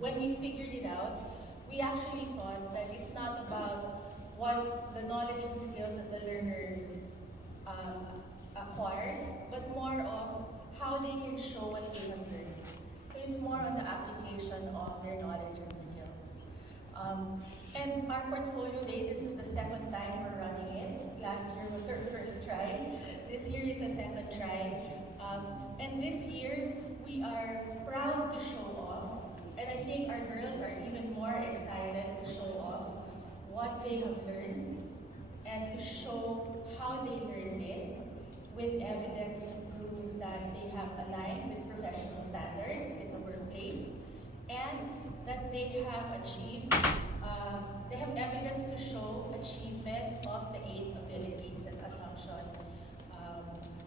when we figured it out, we actually thought that it's not about what the knowledge and skills that the learner acquires, but more of how they can show what they have learned. So it's more on the application of their knowledge and skills. And our portfolio day, this is the second time we're running it. Last year was our first try. This year is a second try. And this year, we are proud to show off. And I think our girls are even more excited to show off what they have learned and to show how they learned it with evidence to prove that they have aligned with professional standards in the workplace and that they have achieved, they have evidence to show achievement of the 8 abilities that Assumption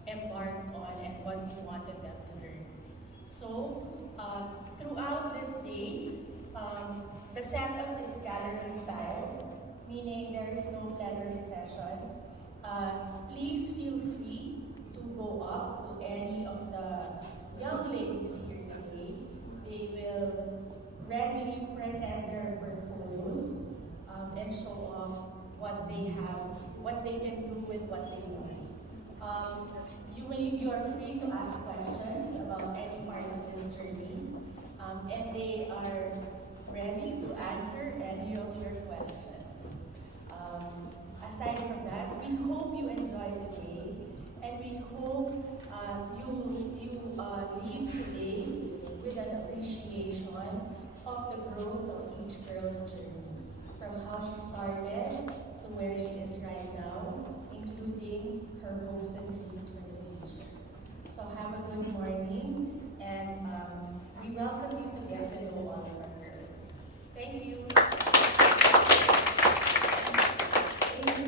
embarked on and what we wanted them to learn. So, throughout this day, the setup is gallery style, meaning there is no plenary session. Please feel free to go up to any of the young ladies here today. They will readily present their portfolios and show off what they have, what they can do with what they know. You are free to ask questions about any part of this journey, and they are ready to answer any of your questions. Aside from that, we hope you enjoy the day, and we hope you leave today with an appreciation of the growth of each girl's journey, from how she started to where she is right now, including her hopes and dreams for the